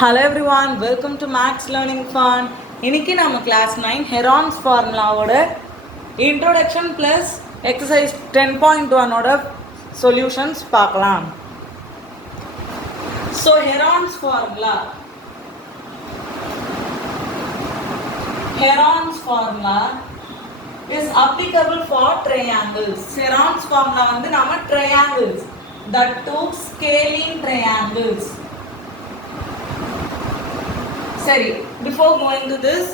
Hello everyone, welcome to Max Learning Fun. இன்னைக்கு நம்ம class 9 Heron's formula ஓட introduction plus exercise 10.1 ஓட solutions பார்க்கலாம். So Heron's formula is applicable for triangles. Heron's formula வந்து நம்ம triangles, that two scaling triangles. Sorry, before going to this,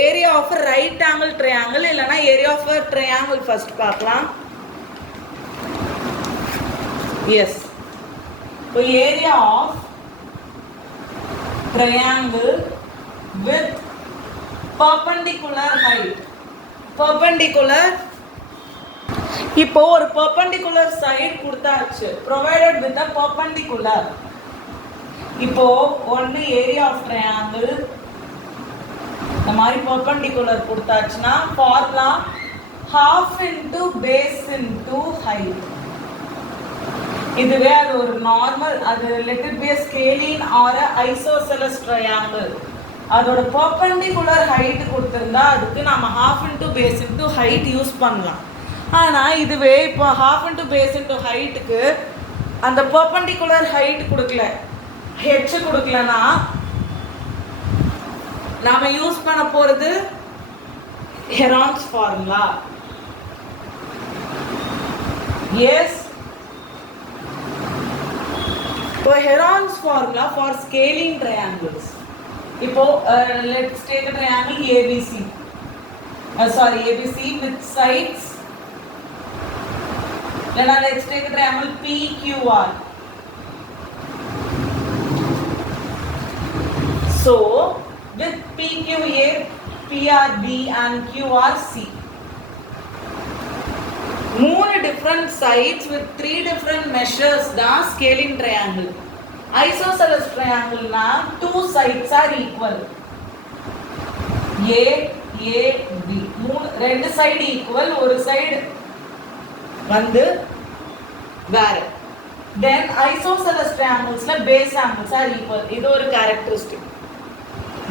area of a right angle triangle illana area of a triangle first பார்க்கலாம். Yes, so area of triangle with perpendicular height. Perpendicular, இப்போ ஒரு perpendicular side கொடுத்தாச்சு, provided with a perpendicular. இப்போ ஒன்று area of triangle இந்த மாதிரி perpendicular கொடுத்தாச்சுன்னா formula half into base into height. இதுவே அது ஒரு நார்மல், அது let it be a scalene or a isosceles triangle. அதோட பர்பெண்டிகுலர் ஹைட் கொடுத்திருந்தா அதுக்கு நம்ம half into base into height use பண்ணலாம். ஆனால் இதுவே இப்போ half into base into height-க்கு அந்த பர்பெண்டிகுலர் ஹைட் கொடுக்கல, h கொடுக்கலனா நாம யூஸ் பண்ண போறது Heron's formula. Yes, so Heron's formula for scaling triangles. இப்போ let's take a triangle ABC. ABC with sides. Then let's take a triangle PQR. So, with PQA, PRB and QRC, மூணு different sides with three different measures தான் scaling triangle. Isosceles triangle na two sides are equal. A, B. ரெண்டு side equal, ஒரு side வந்து வேற. Then isosceles triangles la base angles are equal. இது ஒரு characteristic.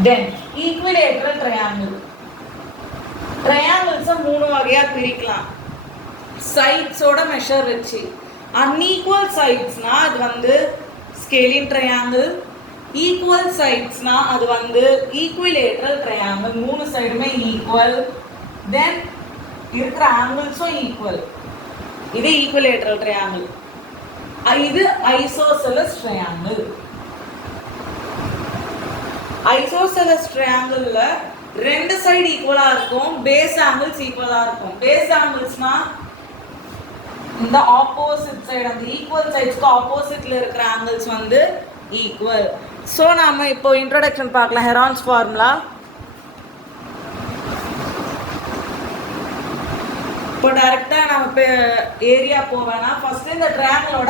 Then equilateral triangle. Triangles மூணு வகையா பிரிக்கலாம். Sides ஓட மெஷர் வச்சு. Unequal sides னா அது வந்து scaling triangle. Equal sides னா அது வந்து equilateral triangle. மூணு சைடுமே equal. Then இருக்கிற angles-உம் equal. இது equilateral triangle. இது isosceles triangle. Isosceles triangle ல ரெண்டு சைடு ஈக்குவலா இருக்கும், பேஸ் ஆங்கிள்ஸ் ஈக்குவலா இருக்கும். பேஸ் ஆங்கிள்ஸ்னா இந்த ஆப்போசிட் சைடு, அந்த ஈக்குவல் சைட்ஸ்க்கு ஆப்போசிட்ல இருக்கிற ஆங்கிள்ஸ் வந்து ஈக்குவல். ஸோ நாம இப்போ இன்ட்ரோடக்ஷன் பார்க்கலாம். Heron's formula. இப்போ டைரக்டா நம்ம ஏரியா போவேனா, ஃபர்ஸ்ட் இந்த ட்ரையாங்கிளோட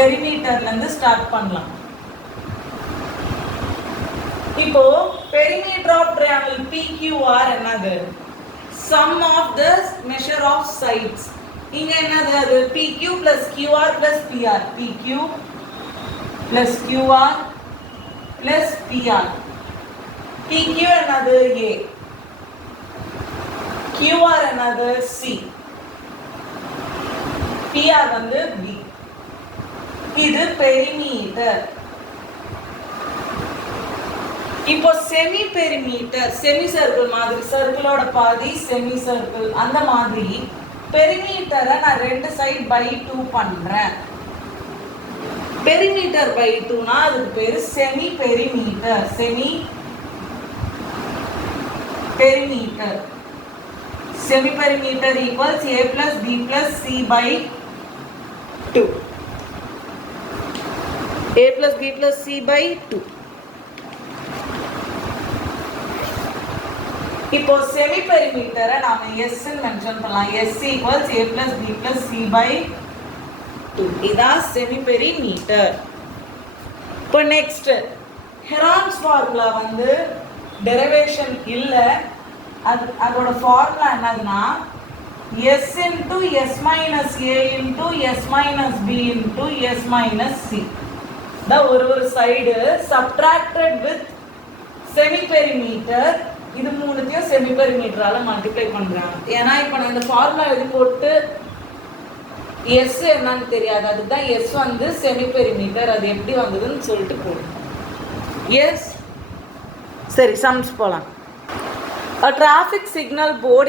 பெரிமீட்டர்ல இருந்து ஸ்டார்ட் பண்ணலாம். இப்போ பெரிமீட்டர் ஆஃப் ட்ரையாங்கிள் PQR என்னது? Sum of the measure of sides. இங்க என்னது? அது PQ plus QR plus PR. PQ plus QR plus PR. PQ என்னது? A. QR என்னது? C. PR வந்து B. இது பெரிமீட்டர். இப்போ செமி பெரிமீட்டர், செமி சர்க்கிள் மாதிரி, சர்க்கிளோட பாதி செமி சர்க்கிள், அந்த மாதிரி பெரிமீட்டரை நான் ரெண்டு சைடு பை 2 பண்றேன். பெரிமீட்டர் பை 2னா அதுக்கு பேரு semi perimeter. Semi perimeter equals A plus B plus C by 2. A plus B plus C by 2. இப்போ செமி பெரிமீட்டரை நாம S ன்னு மென்ஷன் பண்ணலாம். S equals A plus B plus C by 2. இதான் semi perimeter. இப்போ next Heron's formula வந்து derivation இல்ல, அதோட formula என்னதுன்னா s into s minus a into s minus b into s minus c. The ஒரு side subtracted with semi-perimeter. இது மூணுத்தையும் semi-perimeter-ஆல multiply பண்றாங்க. ஏன்னா இப்போ நான் இந்த ஃபார்முலா எழுதி போட்டு s என்னன்னு தெரியாது, அதுதான் s வந்து semi-perimeter. அது எப்படி வந்ததுன்னு சொல்லிட்டு போடும். எஸ் சரி, சம்ஸ் போலாம். A traffic signal board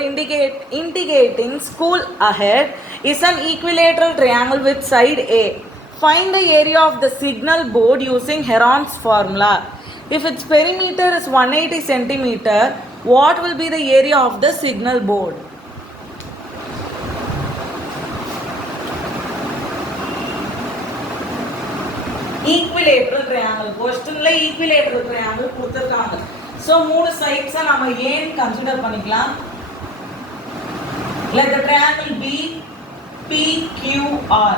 indicating school ahead is an equilateral triangle with side A. Find the area of the signal board using Heron's formula. If its perimeter is 180 cm, what will be the area of the signal board? Equilateral triangle. Questionல equilateral triangle கொடுத்திருக்காங்க. So மூணு sides நாம ஏன் consider பண்ணிக்கலாம். Let the triangle be PQR.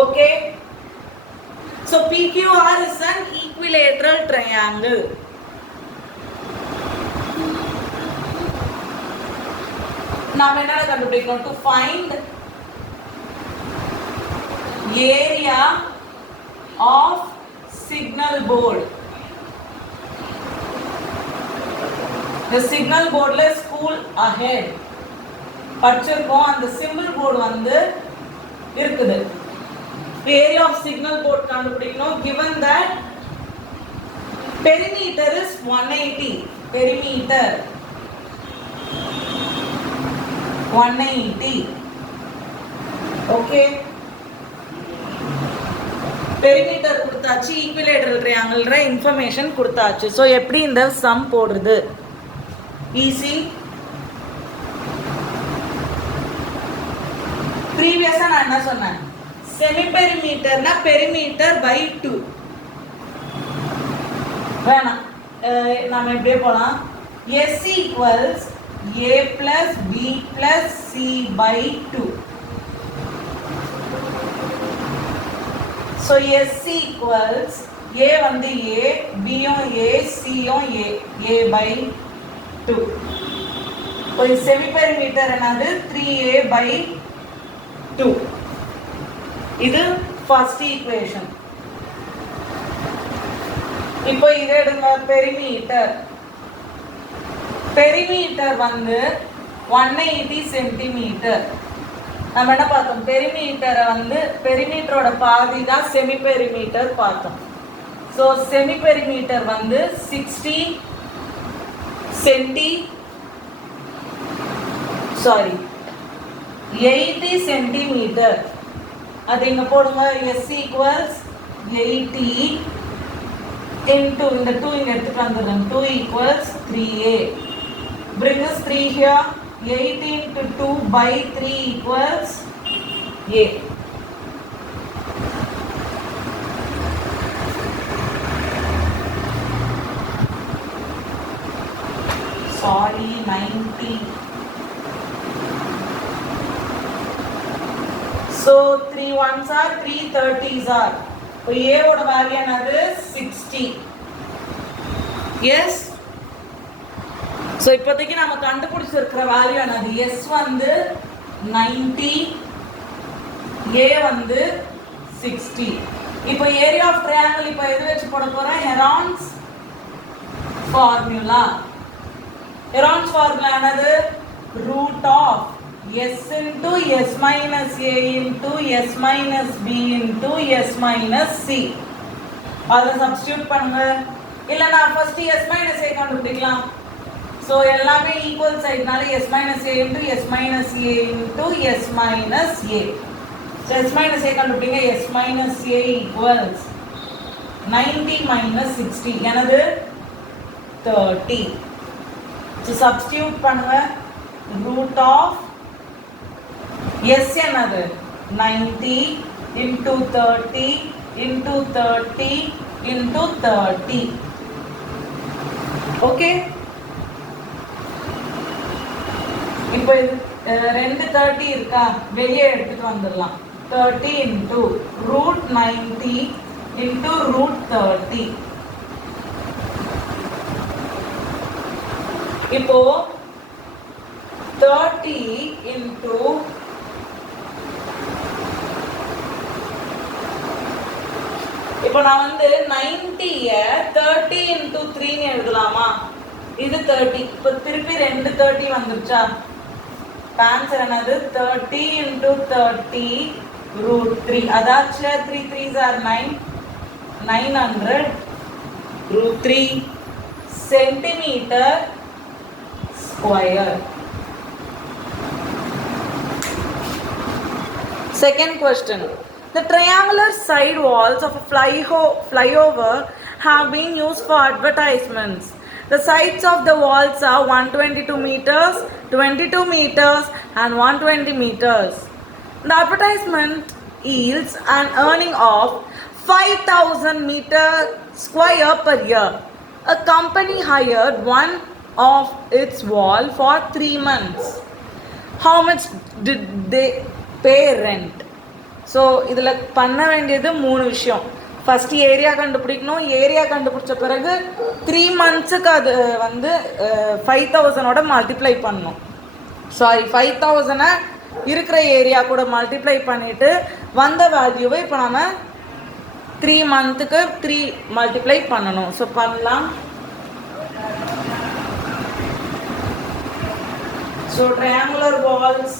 Okay. So PQR is an equilateral triangle. நாம என்ன கண்டுபிடிக்கணும்? To find area of signal board. The signal boardல school ahead படிச்சிருக்கோம். அந்த symbol board வந்து இருக்குது. Area of signal board கண்டுபிடிக்கணும். Given that perimeter is 180, perimeter 180. Okay. Perimeter கொடுத்தாச்சு, equilateral triangle information கொடுத்தாச்சு. ஸோ எப்படி இந்த சம் போடுறது? ஈஸி. ப்ரீவியஸாக நான் என்ன சொன்னேன்? செமி பெரிமீட்டர்னா பெரிமீட்டர் பை 2 வேணாம், நம்ம இப்படியே போகலாம். S equals A plus B plus C by 2. So S equals A வந்து A, B யும் A, C யும் A, A by 2. இப்போ செமி பெரிமீட்டர் என்னது? 3A by 2. இது ஃபர்ஸ்ட் ஈக்குவேஷன். இப்போ இதை எடுங்க. பெரிமீட்டர், பெரிமீட்டர் வந்து 180 சென்டிமீட்டர். நம்ம என்ன பார்த்தோம்? பெரிமீட்டரை வந்து பெரிமீட்டரோட பாதி தான் செமி பெரிமீட்டர் பார்த்தோம். ஸோ செமி பெரிமீட்டர் வந்து 60 80 சென்டிமீட்டர். அது இங்கே போடுங்க. S equals 80 into இந்த 2 இங்கே எடுத்துட்டு வந்துடுறேன். 2 equals 3A. Bring us 3 here. 8 into 2 by 3 equals A. Sorry, 90. So 3 ones are 3 30s are. So A ஓட வேல்யூ என்னது? 60. Yes. ஸோ இப்போதைக்கு நம்ம கண்டுபிடிச்சிருக்கிற வேல்யூ என்னது? S வந்து 90, A வந்து 60. இப்போ ஏரியா ஆஃப் ட்ரையாங்கிள் இப்போ எது வச்சு போட போகிறேன்? Heron's formula. ஹெரான்ஸ் ஃபார்முலா என்னது? Root of S into S minus A into S minus B into S minus C. அதை சப்ஸ்டியூட் பண்ணுங்க. இல்லை நான் ஃபர்ஸ்ட் S minus A கண்டுபிடிக்கலாம். ஸோ எல்லாமே equal சைட்னால S minus A into S minus A into S minus A. So S minus A கண்டுபிடிங்க. S minus A equals 90 minus 60 எனது 30. So substitute பண்ணுங்க. Root of S என்னது? 90 into 30 into 30 into 30. Okay. இப்போ இது 2 30 இருக்கா? வெளியே எடுத்துட்டு வந்துடலாம். 30 into root 90 into root 30. இப்போ 30 into இப்போ நான் வந்து 90ய 30 into 3 ன்னு எழுதலாமா? இது 30. இப்போ திருப்பி 2 30 வந்துருச்சா? ஆன்சர் என்னது? 30 into 30 root 3. அதாச்சு 3 3s are 9. 900 root 3 centimeter square. Second question. The triangular side walls of a flyover have been used for advertisements. The sides of the walls are 122 meters, 22 meters and 120 meters. The advertisement yields an earning of 5,000 meters square per year. A company hired one of its wall for 3 months. How much did they pay rent? So இதில் பண்ண வேண்டியது 3 விஷயம். First area கண்டுபிடிக்கணும். Area கண்டுபிடிச்ச பிறகு 3 மந்த்ஸுக்கு அது வந்து 5,000ஓட multiply பண்ணணும். சாரி, 5,000 இருக்கிற ஏரியா கூட மல்டிப்ளை பண்ணிவிட்டு வந்த வேல்யூவை இப்போ நம்ம 3 மந்த்துக்கு 3 மல்டிப்ளை பண்ணணும். ஸோ பண்ணலாம். So triangular walls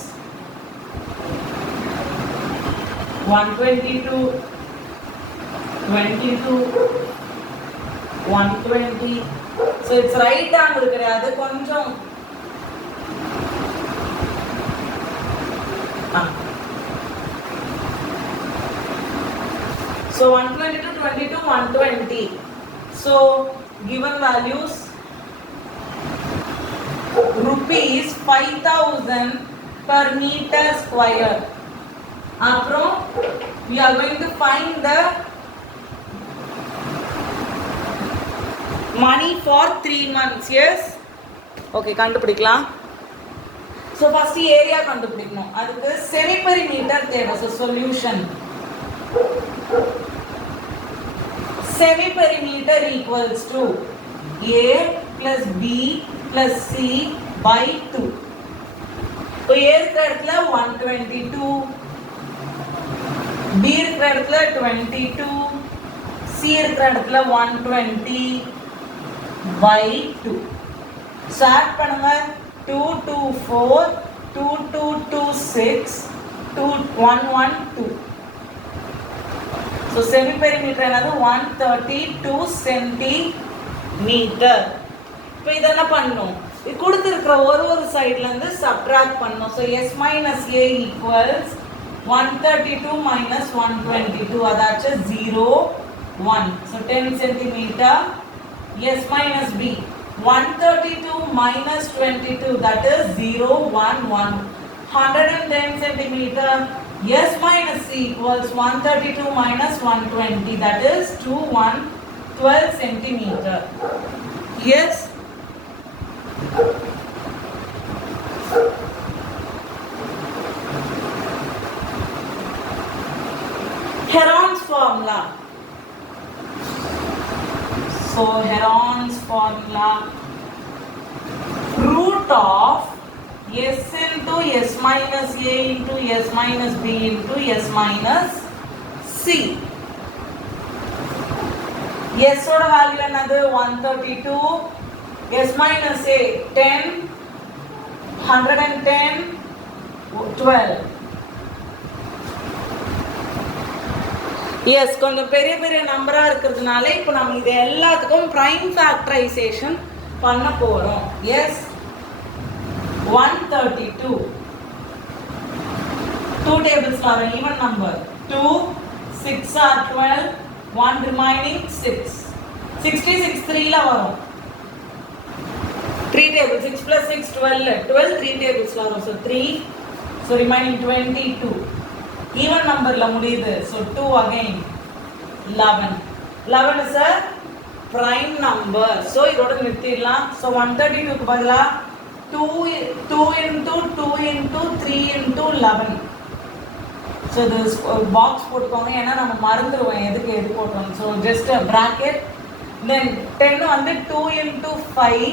122, 22, 120. So it's right angle கிடையாது, கொஞ்சம் So 122, 22, 120. So given values rupees 5,000 per meter square. அப்புறம் we are going to find the money for 3 months. Yes, okay, கண்டுபிடிக்கலாம். So first area கண்டுபிடிக்கணும். அதுக்கு semi perimeter தேவை. So solution semi perimeter equals to a plus b plus c by 2. So a இருக்கிற இடத்துல 122, B இருக்கிற இடத்துல 22, C இருக்கிற இடத்துல 120 by 2. So add பண்ணுங்க. 2 2 4 2 2 2 6 2 1 1 2. So semi perimeter என்னது 132 centimeter. இப்போ இத என்ன பண்ணனும்? இது கொடுத்திருக்கிற ஒரு சைடுல இருந்து சப்ட்ராக்ட் பண்ணனும். So s minus a equals 132 minus 122, that's 0 1. So 10 centimeter. S minus b 132 minus 22, that is 0 1 1. 110 centimeter. S minus c equals 132 minus 120, that is 2 1 12 centimeter. Yes. Heron's formula. So Heron's formula, root of s into s minus a into s minus b into s minus c. S oda value another 132, s minus a 10, 110, 12. S, கொஞ்சம் பெரிய பெரிய நம்பராக இருக்கிறதுனால இப்போ நம்ம இது எல்லாத்துக்கும் prime factorisation பண்ண போகிறோம். Yes, 132 2 tables are an even number. 2 6 are 12, 1 remaining 6. 66 3 ல வரும். 3 tables 6 plus 6 12 3 tables ல வரும். So 3, so remaining 22. Even number la mudiyudhu. So 2 again 11. 11 is a prime number. So idoda nirthiralam. So 132 க்கு பதிலா 2 into 2 into 3 into 11. So this box போட்டுக்கோங்க, ஏன்னா நம்ம மறந்துடுவோம் எதுக்கு எது போடுறோம். So just a bracket. Then 10 வந்து 2 into 5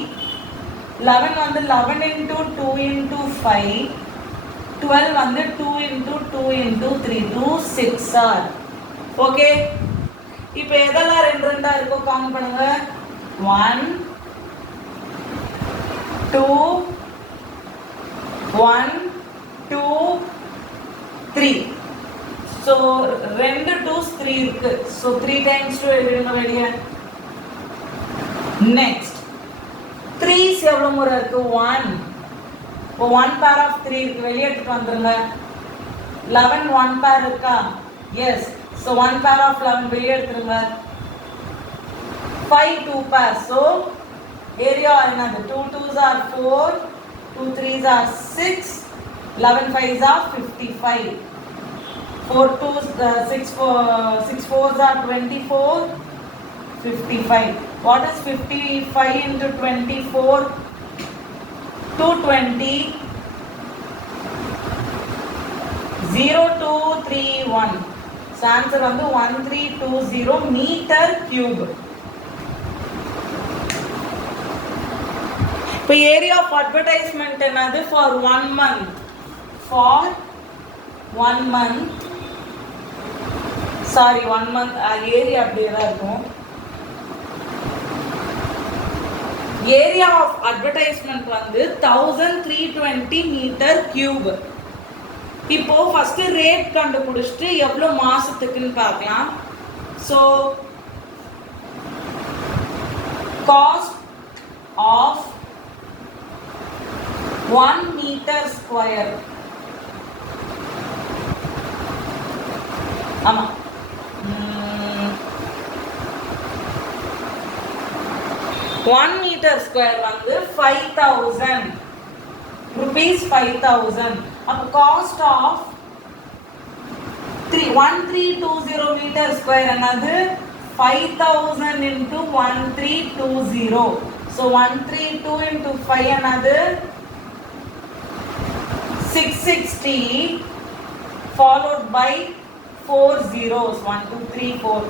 11 வந்து 11 into 2 into 5, 12 வந்து 2 into 2 into 3, 2 6 ஆர். ஓகே, இப்போ எதெல்லாம் ரெண்டு ரெண்டா இருக்கோ கவுண்ட் பண்ணுங்க. 1 2 1 2 3. ஸோ ரெண்டு 2s 3 இருக்கு. ஸோ 3 times 2 எழுதுங்க வெளியே. நெக்ஸ்ட் 3s எவ்வளோ முறை இருக்கு? 1. இப்போ 1 pair of 3 இருக்கு, வெளியே எடுத்துட்டு வந்துருங்க. 11 1 pair இருக்கா? எஸ். ஸோ 1 pair of 11 வெளியே எடுத்துருங்க. 5 2 pair. ஸோ ஏரியா என்னது? 2 2s are 4, 2 3s are 6, 11 5s are 55. 4 2s 6 4s are 24, 55. What is 55 into 24? 220. 0231. So answer வந்து 1320 meter cube. இப்போ area of advertisement என்னது? For 1 month. For 1 month. Sorry, 1 month. Area அப்படியே தான் இருக்கும். Area of advertisement வந்து 1320 metre cube. இப்போ first rate கண்டுபிடிச்சிட்டு எவ்வளோ மாசத்துக்குன்னு பார்க்கலாம். So cost of 1 metre square. ஆமாம், 1 மீட்டர் ஸ்கொயர் வந்து 5000 rupees. 5000. அப்போ காஸ்ட் ஆஃப் 1320 மீட்டர் ஸ்கொயர் என்னது? 5000 into 1320. ஸோ 132 into 5 என்னது? 660 followed by 4 zeros. 1 2 3 4.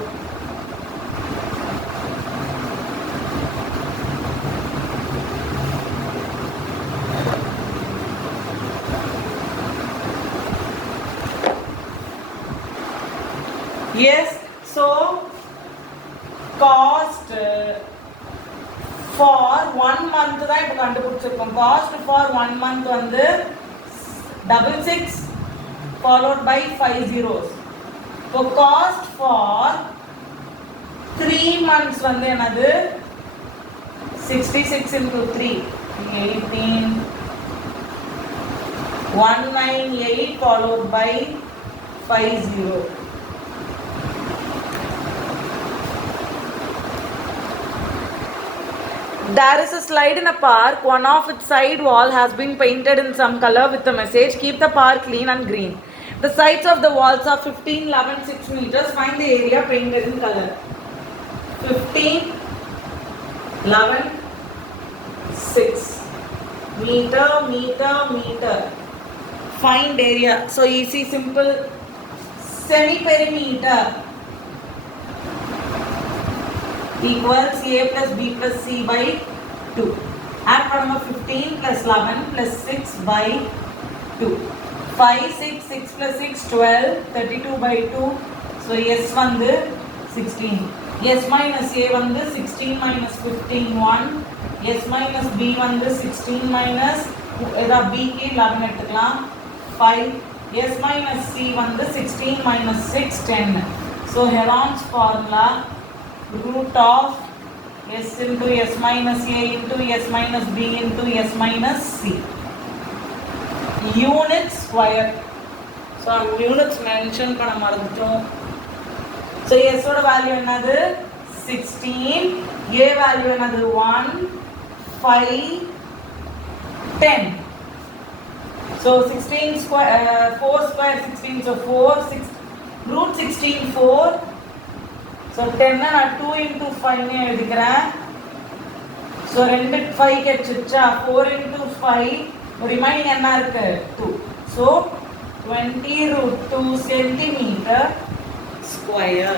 Yes, so cost for 1 month தான் இப்போ கண்டுபிடிச்சிருக்கோம். Cost for 1 month வந்து 66 followed by 5 zeros. So cost for 3 months வந்து என்னது? 66 into 3, 18, 198 followed by 5 zero. There is a slide in a park. One of its side wall has been painted in some color with the message, "Keep the park clean and green." The sides of the walls are 15, 11, 6 meters. Find the area painted in color. 15, 11, 6 meter, meter, meter. Find area. So easy, simple. Semi-perimeter equals A plus B plus C by 2. Add from 15 plus 11 plus 6 by 2. 5, 6, 6 plus 6, 12, 32 by 2. So S வந்து 16. S minus A வந்து 16 minus 15, 1. S minus B வந்து 16 minus, இதா B க்கு 11 எடுத்துக்கலாம், 5. S minus C வந்து 16 minus 6, 10. So Heron's formula, root of S into S minus A into S minus B into S minus C. Unit square. So units mention பண்ண மறந்துட்டோம். So S ஓட value என்னது? 16. A value என்னது? 1, 5, 10. So 16 square, 4 square 16. So 4, 6, root 16, 4. So 10 நான் 2 into 5 னு எழுதிக்கிறேன். So 2 5 கிடைச்சிச்சா? 4 into 5, remaining என்ன இருக்கு? 2. So 20 root 2 centimeter square.